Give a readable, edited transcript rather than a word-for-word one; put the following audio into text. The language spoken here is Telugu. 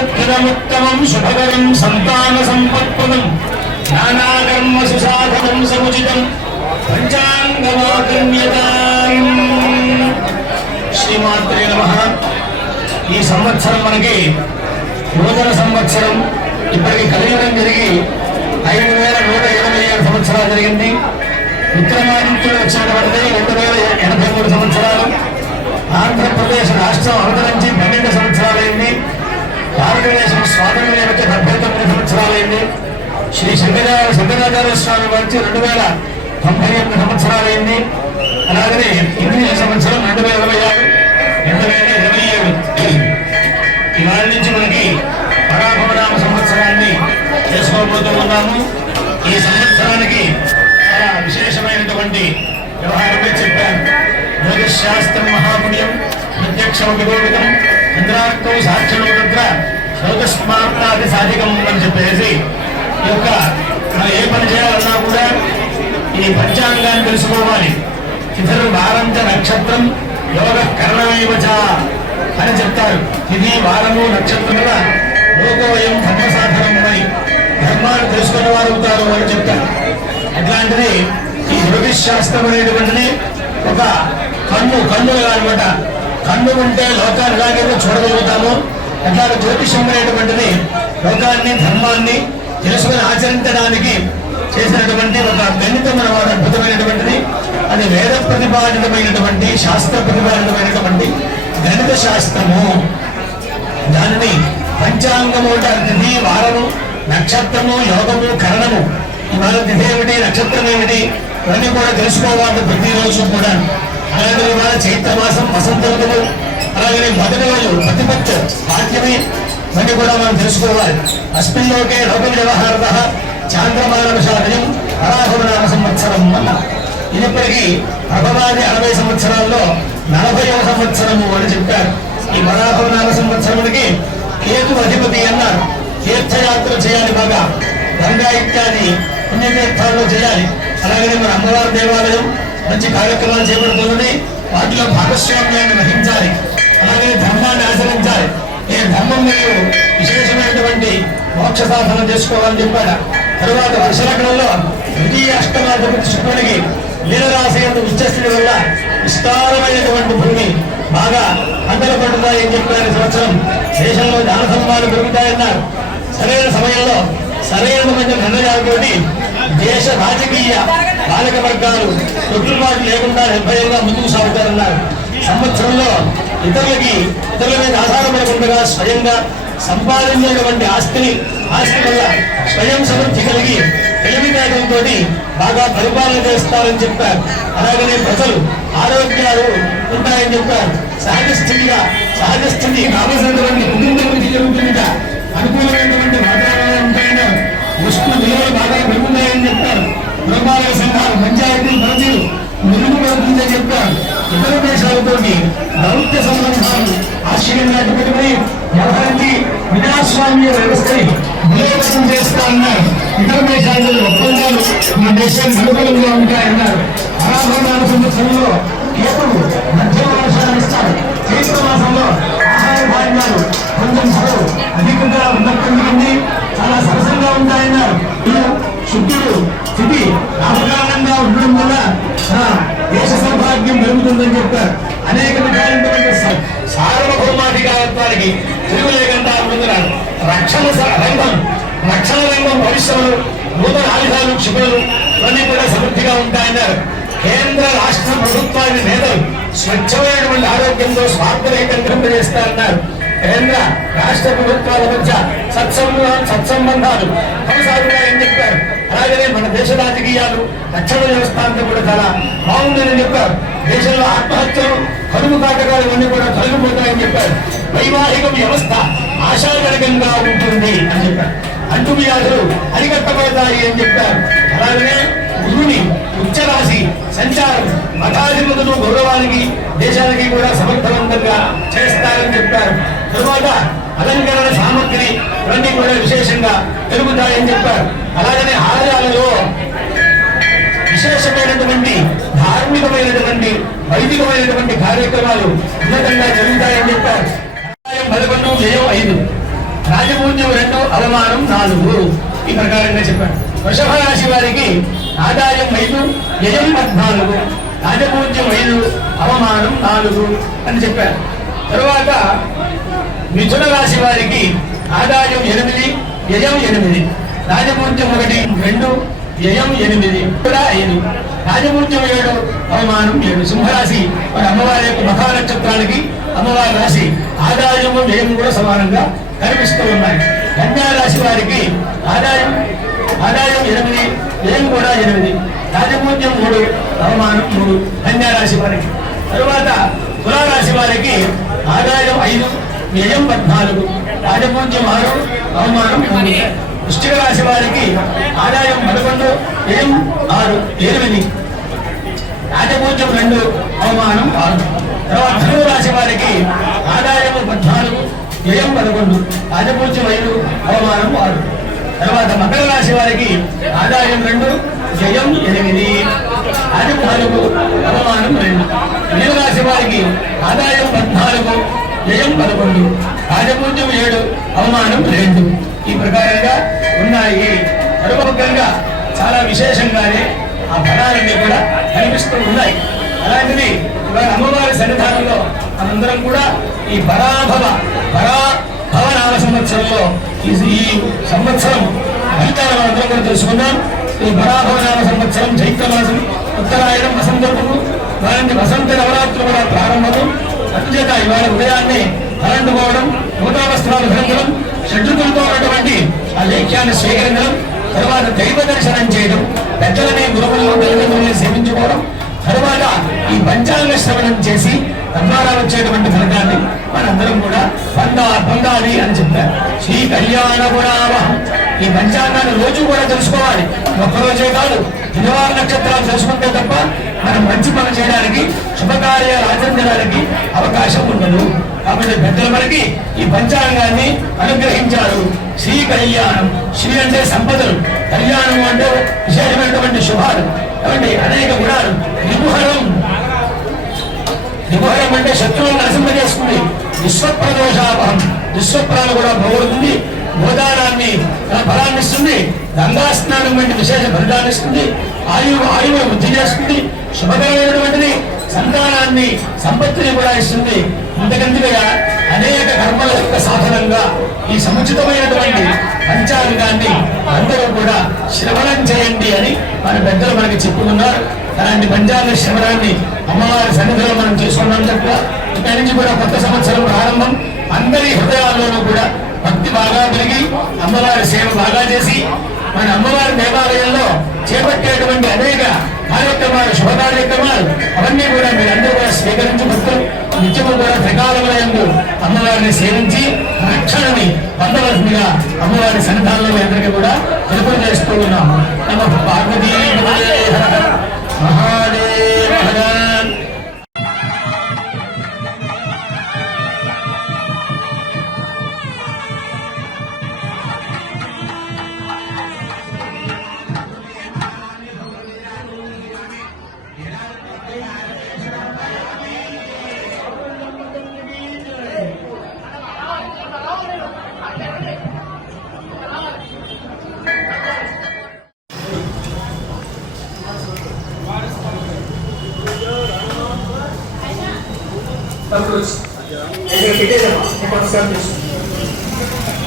సత్కృతముత్తమం శుభకరం సంతాన సంపత్ప్రదం నానాకర్మ సుసాధనం సముచితం పంచాంగమాకర్మ్యతాం. శ్రీమాత్రే నమః. ఈ సంవత్సరం మనకి నూతన సంవత్సరం. ఇప్పటికి కలియుగం జరిగి 5127 సంవత్సరాలు జరిగింది. విక్రమాదిత్యుడు వచ్చినటువంటిది 2083 సంవత్సరాలు. ఆంధ్రప్రదేశ్ రాష్ట్రం అవతరించి 12 సంవత్సరాలైంది. భారతదేశం స్వాతంత్ర్యం వచ్చి 79 సంవత్సరాలైంది. శ్రీ శంకరాచార్య స్వామి వచ్చి 2098 సంవత్సరాలైంది. అలాగనే ఇంగ్లీష్ సంవత్సరం 2026 2027. ఇవాళ నుంచి మనకి పరాభవనామ సంవత్సరాన్ని చేసుకోబోతూ ఉన్నాము. ఈ సంవత్సరానికి చాలా విశేషమైనటువంటి వ్యవహారమే చెప్పాను. జ్యోతిశాస్త్రం మహాపుణ్యం ప్రత్యక్షం విగోపితం చంద్రార్థం సాక్షిలో తత్ర శ్లోకస్మార్థాది సాధికం అని చెప్పేసి ఈ యొక్క మనం ఏ పని చేయాలన్నా కూడా ఈ పంచాంగాన్ని తెలుసుకోవాలి. తిథులు వారంత నక్షత్రం యోగ కరణమేవచ అని చెప్తారు. ఇది వారము నక్షత్రముల లోకోయం ధర్మ సాధనం ఉన్నాయి. ధర్మాన్ని తెలుసుకున్న వారు అవుతారు అని చెప్తారు. అట్లాంటిది ఈ జ్యోతిష్ శాస్త్రం అనేటువంటిది ఒక కన్నుగా అనమాట. కన్ను ఉంటే లోకాన్ని ఎలాగైతే చూడగలుగుతామో అట్లా జ్యోతిషం అనేటువంటిది లోకాన్ని ధర్మాన్ని తెలుసుకుని ఆచరించడానికి చేసినటువంటి ఒక గణితమైన అద్భుతమైనటువంటిది. అది వేద ప్రతిపాదితమైనటువంటి శాస్త్ర ప్రతిపాదితమైనటువంటి గణిత శాస్త్రము. దానిని పంచాంగము తిథి వారము నక్షత్రము యోగము కరణము. ఇవాళ తిథి ఏమిటి నక్షత్రం ఏమిటి ఇవన్నీ కూడా తెలుసుకోవాలి ప్రతిరోజు కూడా. అలాగే ఇవాళ చైత్రమాసం వసంత ఋతువు. అలాగే మొదటి రోజు ప్రతిపత్తి భాగ్యమే ఇవన్నీ కూడా మనం తెలుసుకోవాలి. అస్మిన్లోకే లోక వ్యవహారత చాంద్రమానవశాదయం పరాభవనామ సంవత్సరం అన్న. ఇది ఇప్పటికీ ప్రభవాది 60 సంవత్సరాల్లో 40వ సంవత్సరము అని చెప్పారు. ఈ పరాభవనామ సంవత్సరమునికి కేతు అధిపతి అన్నారు. తీర్థయాత్ర చేయాలి, బాగా గంగా ఇత్యాది పుణ్యతీర్థాల్లో చేయాలి. అలాగే మన అమ్మవారి దేవాలయం మంచి కార్యక్రమాలు చేపడుతుంది. వాటిలో భాగస్వామ్యాన్ని వహించాలి. అలాగే ధర్మాన్ని ఆచరించాలి. ఈ ధర్మం మీరు విశేషమైనటువంటి మోక్ష సాధన చేసుకోవాలని చెప్పాడు. తరువాత వర్షలగ్నంలో ద్వితీయ అష్టమాధిపతి శుక్రుడికి లీలరాశయంలో ఉచ్చస్థితి వల్ల విస్తారమైనటువంటి భూమి బాగా పంటలు పండుతాయని చెప్పారు. ఈ సంవత్సరం దేశంలో దాన ధర్మాలు పెరుగుతాయన్నారు. సరైన సమయంలో సరైన నిర్ణయాలతో దేశ రాజకీయ పాలక వర్గాలు తొట్టుబాటు లేకుండా నిర్భయంగా ముందుకు సాగుతారన్నారు. సంవత్సరంలో ఇతరుల మీద ఆధారపడకుండా స్వయంగా సంపాదించినటువంటి ఆస్తి వల్ల స్వయం సమృద్ధి కలిగి తెలివితేటలతో బాగా పరిపాలన చేస్తారని చెప్పారు. అలాగనే ప్రజలు ఆరోగ్యాలు ఉంటాయని చెప్పారు. సహజ స్థితి కావలసినటువంటి కుటుంబానికి జరుగుతుందిగా అనుకూలమైనటువంటి వాతావరణం ఉంటాయని వస్తు విలువలు బాగా పెరుగుతాయని చెప్పారు. పురపాలక సంఘాలు పంచాయతీ పరిధులు మెరుగుపడుతుందని చెప్పారు. ఇతర దేశాలతో దౌత్య సంబంధాలు ఆశ్చర్యంగా పెట్టుకుని వ్యవహరించి వినాస్వామ్య వ్యవస్థని బలోపేతం చేస్తారన్నారు. ఇతర దేశాలలో ఒప్పందాలు మన దేశానికి అనుకూలంగా ఉంటాయన్నారు. పరాభవనామ సంవత్సరంలో కేతువు మధ్యమ వర్షాలు ఇస్తారు. చైత్ర మాసంలో ఆహార ధాన్యాలు కొంచెం సరవు అధికంగా ఉన్నప్పటికీ చాలా సరసంగా ఉంటాయన్నారు. శుద్ధుడు స్థితి లాభకారణంగా ఉండడం వల్ల దేశ సౌభాగ్యం పెరుగుతుందని చెప్పారు. అనేక రకాలైనటువంటి సార్వభౌమాధికారత్వానికి తిరుగు లేకుండా ఉంటున్నారు. రక్షణ రంగం భవిష్యత్తులో నూతన ఆయుధాలు క్షిపణులు ఇవన్నీ కూడా సమృద్ధిగా ఉంటాయన్నారు. కేంద్ర రాష్ట్ర ప్రభుత్వాన్ని నేతలు స్వచ్ఛమైనటువంటి ఆరోగ్యంతో స్వార్థరహితంగా చేస్తారన్నారు. కేంద్ర రాష్ట్ర ప్రభుత్వాల మధ్య సత్సంబంధాలు కొనసాగుతాయని చెప్పారు. అలాగనే మన దేశ రాజకీయాలు రక్షణ వ్యవస్థ అంతా కూడా చాలా బాగుందని చెప్పారు. దేశంలో ఆత్మహత్యలు కరువు కాటకాలు ఇవన్నీ కూడా తొలగిపోతాయని చెప్పారు. వైవాహిక వ్యవస్థ ఆశాజనకంగా ఉంటుంది అని చెప్పారు. అంటు వ్యాధులు అరికట్టబడతాయి అని చెప్పారు. అలాగనే గురుని ఉచ్చరాశి సంచారం మఠాధిపతులు గౌరవానికి దేశానికి కూడా సమర్థవంతంగా చేస్తారని చెప్పారు. తరువాత అలంకరణ సామగ్రి ఇవన్నీ కూడా విశేషంగా పెరుగుతాయని చెప్పారు. అలాగనే ఆలయాలలో విశేషమైనటువంటి ధార్మికమైనటువంటి వైదికమైనటువంటి కార్యక్రమాలు ఉన్నతంగా జరుగుతాయని చెప్పారు. 11 వ్యయం 5 రాజపూజ్యం 2, అవమానం 4. ఈ ప్రకారంగా చెప్పాడు. వృషభ రాశి వారికి ఆదాయం 5, వ్యయం 14, రాజపూజ్యం 5, అవమానం 4 అని చెప్పారు. తరువాత మిథున రాశి వారికి ఆదాయం 8, వ్యయం 8, రాజపూజ్యం 1, 2, వ్యయం 8 కూడా 5, రాజపూజ్యం 7, అవమానం 7. సింహరాశి మరి అమ్మవారి యొక్క మఖా నక్షత్రానికి అమ్మవారి రాశి ఆదాయము వ్యయం కూడా సమానంగా కనిపిస్తూ ఉన్నాయి. కన్యా రాశి వారికి ఆదాయం 8, వ్యయం కూడా 8, రాజపూజ్యం 3, అవమానం 3. కన్యా రాశి వారికి. తరువాత తులారాశి వారికి ఆదాయం 5, వ్యయం 14, రాజపూజ్యం 6, అవమానం 3. వృశ్చిక రాశి వారికి ఆదాయం 11, వ్యయం 6, 8, రాజపూజ్యం 2, అవమానం 6. తర్వాత ధనువు రాశి వారికి ఆదాయం 14, వ్యయం 11, రాజపూజ్యం 5, అవమానం 6. తర్వాత మకర రాశి వారికి ఆదాయం 2, వ్యయం 8, రాజపూజ్యం 4, అవమానం 2. మీనరాశి వారికి ఆదాయం 14, వ్యయం 11, రాజపూజ్యం 7, అవమానం 2. ఈ ప్రకారంగా ఉన్నాయి. మరొకగా చాలా విశేషంగానే ఆ ఫలాలన్నీ కూడా కనిపిస్తూ ఉన్నాయి. అలాంటిది ఇవాళ అమ్మవారి సన్నిధానంలో మనందరం కూడా ఈ పరాభవ నామ సంవత్సరంలో ఈ సంవత్సరం ఫలితాలు మనందరం కూడా తెలుసుకున్నాం. ఈ పరాభవ నామ సంవత్సరం చైత్రమాసం, ఉత్తరాయణం, వసంత ఋతువు, వారంటి వసంత నవరాత్రులు కూడా ప్రారంభము. అందుచేత ఇవాళ ఉదయాన్నే అలంటుకోవడం, నూతన వస్త్రాలు ధరించడం, షడ్రుతులతో ఉన్నటువంటి ఆ లేఖ్యాన్ని స్వీకరించడం, తర్వాత దైవ దర్శనం చేయడం, పెద్దలని గురువులను తల్లిదండ్రులను సేవించుకోవడం, తర్వాత ఈ పంచాంగ శ్రవణం చేసి తద్వారా వచ్చేటువంటి ఫలితాన్ని మనందరం కూడా పొందాలి అని చెప్పారు. శ్రీ కళ్యాణ గుణావహం. ఈ పంచాంగాన్ని రోజు కూడా తెలుసుకోవాలి. ఒక్కరోజే కాదు, దినవార నక్షత్రాలు తెలుసుకుంటే తప్ప మనం మంచి పని చేయడానికి, శుభకార్యాలు ఆచరించడానికి అవకాశం ఉండదు. కాబట్టి పెద్దలు మనకి ఈ పంచాంగాన్ని అనుగ్రహించారు. శ్రీ కళ్యాణం. శ్రీ అంటే సంపదలు, కళ్యాణం అంటే విశేషమైనటువంటి శుభాలు, కాబట్టి అనేక గుణాలు. నిబుహరం అంటే శత్రువులను నశింపజేస్తుంది. విశ్వప్రదోషాపహం, విశ్వప్రాలు కూడా పోగొడుతుంది. గోదానాన్ని ఫలాన్ని ఇస్తుంది. గంగా స్నానం వంటి విశేష ఫలితాన్ని ఇస్తుంది. ఆయువు వృద్ధి చేస్తుంది. శుభకరమైనటువంటిది. సంతానాన్ని, సంపత్తిని కూడా ఇస్తుంది. ఇంతకంతగా అనేక కర్మల యొక్క సాధనంగా ఈ సముచితమైనటువంటి పంచాంగాన్ని అందరూ కూడా శ్రవణం చేయండి అని మన పెద్దలు మనకి చెప్పుకున్నారు. అలాంటి పంచాంగ శ్రవణాన్ని అమ్మవారి సన్నిధిలో మనం చేసుకున్నాం తప్ప ఇక్కడి నుంచి కూడా కొత్త సంవత్సరం ప్రారంభం. అందరి హృదయాల్లోనూ కూడా భక్తి బాగా పెరిగి అమ్మవారి సేవ బాగా చేసి మన అమ్మవారి దేవాలయంలో చేపట్టేటువంటి అనేక కార్యక్రమాలు, శుభ కార్యక్రమాలు అవన్నీ కూడా మీరందరూ కూడా స్వీకరించి భక్తులు నిత్యము కూడా త్రికాలములందు అమ్మవారిని సేవించి రక్షణని పొందవలసిందిగా అమ్మవారి సన్నిధానంలో అందరికీ కూడా తెలుపు చేస్తూ ఉన్నాము. నమః పార్వతీ మహాదేవ భగవాన్. Bagus. Jadi kita dah, kita pasang tu.